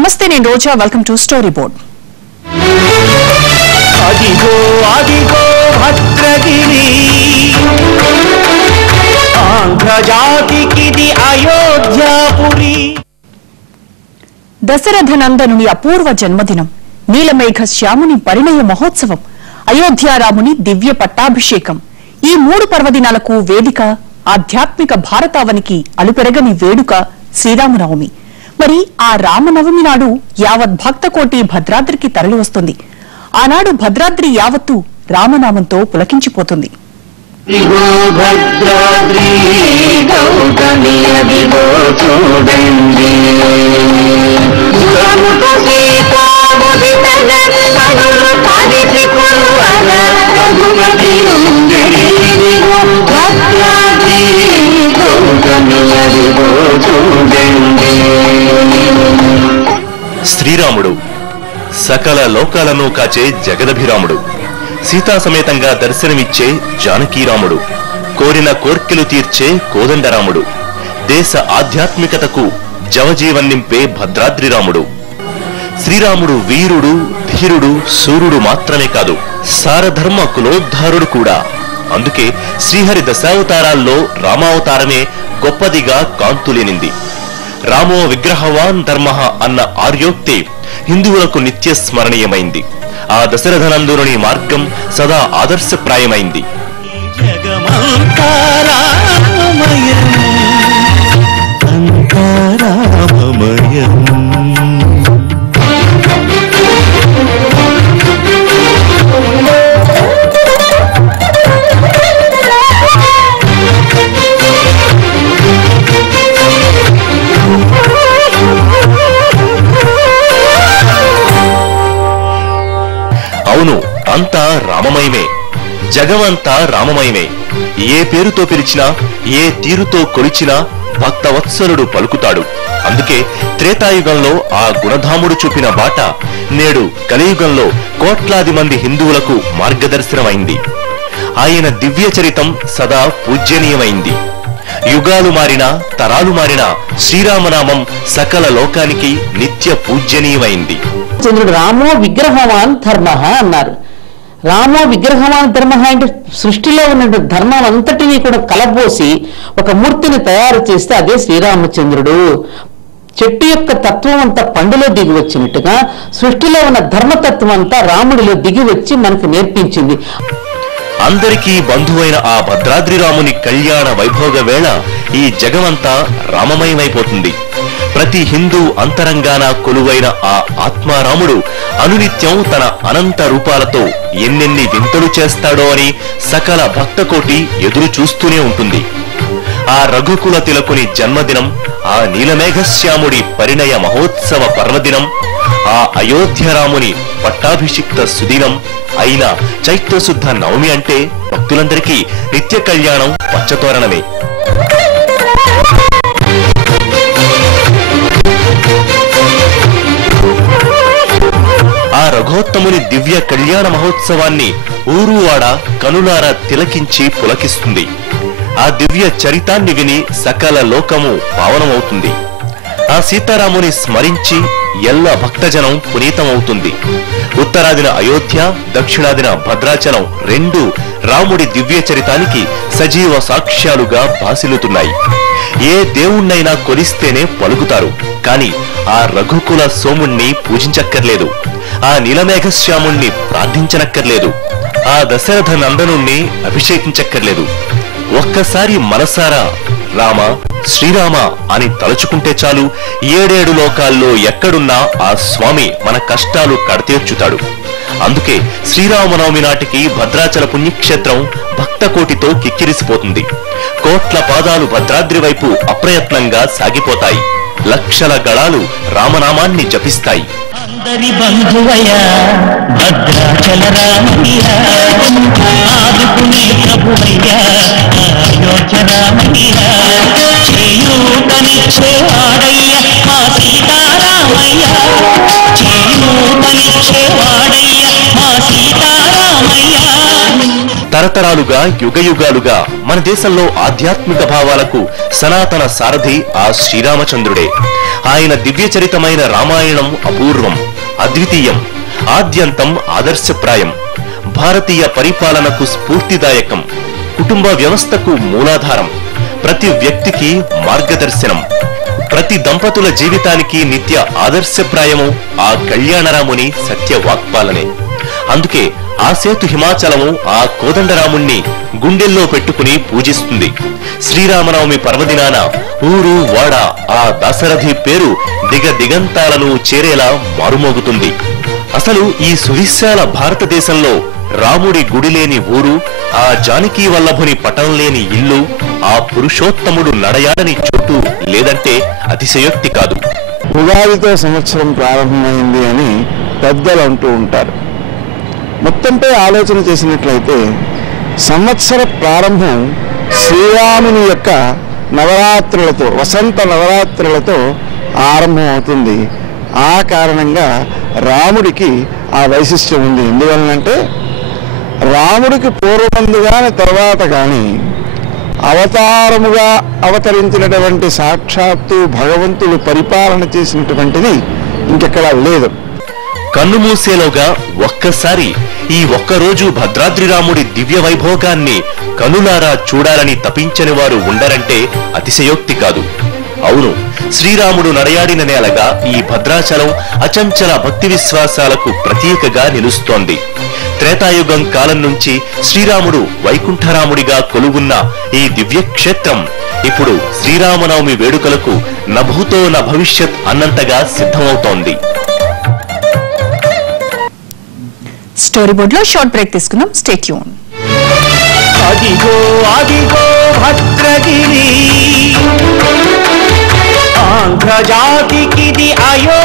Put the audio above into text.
నమస్తే, నేను Roja. Welcome to story board. అదిగో అదిగో భద్రగిరి, ఆంధ్రజాతికిది అయోధ్యాపురి. దశరథ నందనుని అపూర్వ జన్మదినం, నీలమేఘ శ్యాముని పరిణయ మహోత్సవం, అయోధ్యారాముని దివ్య పట్టాభిషేకం. ఈ 3 పర్వదినాలకు వేదిక ఆధ్యాత్మిక భారతావనికి అలుపెరగని వేడుక శ్రీరామనవమి. మరి ఆ రామనవమి నాడు యావత్ భక్తకోటి భద్రాద్రికి తరలి వస్తుంది. ఆనాడు భద్రాద్రి యావత్తు రామనామంతో పులకించిపోతుంది. శ్రీరాముడు సకల లోకాలను కాచే జగదభిరాముడు, సీతా సమేతంగా దర్శనమిచ్చే జానకీరాముడు, కోరిన కోర్కెలు తీర్చే కోదండరాముడు, దేశ ఆధ్యాత్మికతకు జవజీవన్ నింపే భద్రాద్రిరాముడు. శ్రీరాముడు వీరుడు, ధీరుడు, సూర్యుడు మాత్రమే కాదు, సారధర్మ కులోద్ధారుడు కూడా. అందుకే శ్రీహరి దశావతారాల్లో రామావతారమే గొప్పదిగా కాంతులేనింది. రామో విగ్రహవాన్ ధర్మ అన్న ఆర్యోక్తి హిందువులకు నిత్య స్మరణీయమైంది. ఆ దశరథనందుని మార్గం సదా ఆదర్శప్రాయమైంది. అవును, అంతా రామమయమే, జగమంతా రామమయమే. ఏ పేరుతో పిలిచినా, ఏ తీరుతో కొలిచినా భక్తవత్సలుడు పలుకుతాడు. అందుకే త్రేతాయుగంలో ఆ గుణధాముడు చూపిన బాట నేడు కలియుగంలో కోట్లాది మంది హిందువులకు మార్గదర్శనమైంది. ఆయన దివ్య చరితం సదా పూజ్యనీయమైంది. యుగాలు మారినా, తరాలు మారినా శ్రీరామనామం సకల లోకానికి నిత్య పూజ్యనీయమైంది. చంద్రుడు రామో విగ్రహవాన్ ధర్మ అన్నారు. రామో విగ్రహవాన్ ధర్మ అంటే సృష్టిలో ఉన్న ధర్మం అంతటినీ కూడా కలబోసి ఒక మూర్తిని తయారు చేస్తే అదే శ్రీరామచంద్రుడు. చెట్టు యొక్క తత్వం అంతా పండులో దిగి వచ్చినట్టుగా సృష్టిలో ఉన్న ధర్మతత్వం అంతా రాముడిలో దిగి వచ్చి మనకు నేర్పించింది. అందరికీ బంధువైన ఆ భద్రాద్రి రాముని కళ్యాణ వైభోగ వేళ ఈ జగమంతా రామమయమైపోతుంది. ప్రతి హిందూ అంతరంగాన కొలువైన ఆ ఆత్మారాముడు అనునిత్యం తన అనంత రూపాలతో ఎన్నెన్ని వింతలు చేస్తాడో అని సకల భక్తకోటి ఎదురు చూస్తూనే ఉంటుంది. ఆ రఘుకుల తిలకుని జన్మదినం, ఆ నీలమేఘశ్యాముడి పరిణయ మహోత్సవ పర్వదినం, ఆ అయోధ్యరాముని పట్టాభిషిక్త సుదినం అయిన చైత్రశుద్ధ నవమి అంటే భక్తులందరికీ నిత్య కళ్యాణం పచ్చతోరణమే. ఆ రఘోత్తముని దివ్య కళ్యాణ మహోత్సవాన్ని ఊరువాడ కనులారా తిలకించి పులకిస్తుంది. ఆ దివ్య చరితాన్ని విని సకల లోకము పావనమవుతుంది. ఆ సీతారాముని స్మరించి ఎల్ల భక్తజనం పునీతమవుతుంది. ఉత్తరాదిన అయోధ్య, దక్షిణాదిన భద్రాచలం రెండు రాముడి దివ్య చరితానికి సజీవ సాక్ష్యాలుగా భాసిల్లుతున్నాయి. ఏ దేవుణ్ణైనా కొలిస్తేనే పలుకుతారు, కాని ఆ రఘుకుల సోముణ్ణి పూజించక్కర్లేదు, ఆ నీలమేఘశ్యాముణ్ణి ప్రార్థించనక్కర్లేదు, ఆ దశరథ నందనుణ్ణి అభిషేకించక్కర్లేదు. ఒక్కసారి మనసారా రామ, శ్రీరామ అని తలుచుకుంటే చాలు, 7 లోకాల్లో ఎక్కడున్నా ఆ స్వామి మన కష్టాలు కడతీర్చుతాడు. అందుకే శ్రీరామనవమి నాటికి భద్రాచల పుణ్యక్షేత్రం భక్తకోటితో కిక్కిరిసిపోతుంది. కోట్ల పాదాలు భద్రాద్రి వైపు అప్రయత్నంగా సాగిపోతాయి. లక్షల గళాలు రామనామాన్ని జపిస్తాయి. అందరి బంధువయ్య భద్రాచల రామయ్య, ఆదుకునే ప్రభువయ్య అయోధ్య రామయ్య, చేయూతనిచ్చేవాడయ్య మా సీతారామయ్య, చేయూతనిచ్చేవాడయ్య మా సీతారామయ్య. తరతరాలుగా యుగయుగాలుగా మన దేశంలో ఆధ్యాత్మిక భావాలకు సనాతన సారథి ఆ శ్రీరామచంద్రుడే. ఆయన దివ్యచరితమైన రామాయణం అపూర్వం, అద్వితీయం, ఆద్యంతం ఆదర్శప్రాయం, భారతీయ పరిపాలనకు స్ఫూర్తిదాయకం, కుటుంబ వ్యవస్థకు మూలాధారం, ప్రతి వ్యక్తికి మార్గదర్శనం, ప్రతి దంపతుల జీవితానికి నిత్య ఆదర్శప్రాయము ఆ కళ్యాణరాముని సత్య వాక్పాలనే. అందుకే ఆ సేతు హిమాచలము ఆ కోదండరాముణ్ణి గుండెల్లో పెట్టుకుని పూజిస్తుంది. శ్రీరామనవమి పర్వదినాన ఊరు వాడ ఆ దశరథి పేరు దిగదిగంతాలను చేరేలా మారుమోగుతుంది. అసలు ఈ సువిశాల భారతదేశంలో రాముడి గుడి లేని ఊరు, ఆ జానకీ వల్లభుని పటం లేని ఇల్లు, ఆ పురుషోత్తముడు నడయాడని చోటు లేదంటే అతిశయోక్తి కాదు. ఉగాదితో సంవత్సరం ప్రారంభమైంది అని పెద్దలు అంటూ ఉంటారు. మొత్తంపై ఆలోచన చేసినట్లయితే సంవత్సర ప్రారంభం శ్రీరాముని యొక్క నవరాత్రులతో, వసంత నవరాత్రులతో ఆరంభం అవుతుంది. ఆ కారణంగా రాముడికి ఆ వైశిష్ట్యం ఉంది. ఎందువలనంటే రాముడికి పూర్వమందు గాని తర్వాత కానీ అవతారముగా అవతరించినటువంటి సాక్షాత్తు భగవంతుడు పరిపాలన చేసినటువంటిది ఇంకెక్కడా లేదు. కన్ను మూసేలోగా ఒక్కసారి ఈ ఒక్కరోజు భద్రాద్రి రాముడి దివ్య వైభోగాన్ని కనులారా చూడాలని తపించని వారు ఉండరంటే అతిశయోక్తి కాదు. అవును, శ్రీరాముడు నడయాడిన నేలగా ఈ భద్రాచలం అచంచల భక్తి విశ్వాసాలకు ప్రతీకగా నిలుస్తోంది. త్రేతాయుగం కాలం నుంచి శ్రీరాముడు వైకుంఠరాముడిగా కొలువున్న ఈ దివ్యక్షేత్రం ఇప్పుడు శ్రీరామనవమి వేడుకలకు నభూతో న భవిష్యత్ అన్నంతగా సిద్ధమవుతోంది. స్టోరీ బోర్డ్ లో షార్ట్ బ్రేక్ తీసుకుందాం. Stay tune. అదిగో అదిగో భద్రగిరి, ఆంధ్రజాతికిది అయో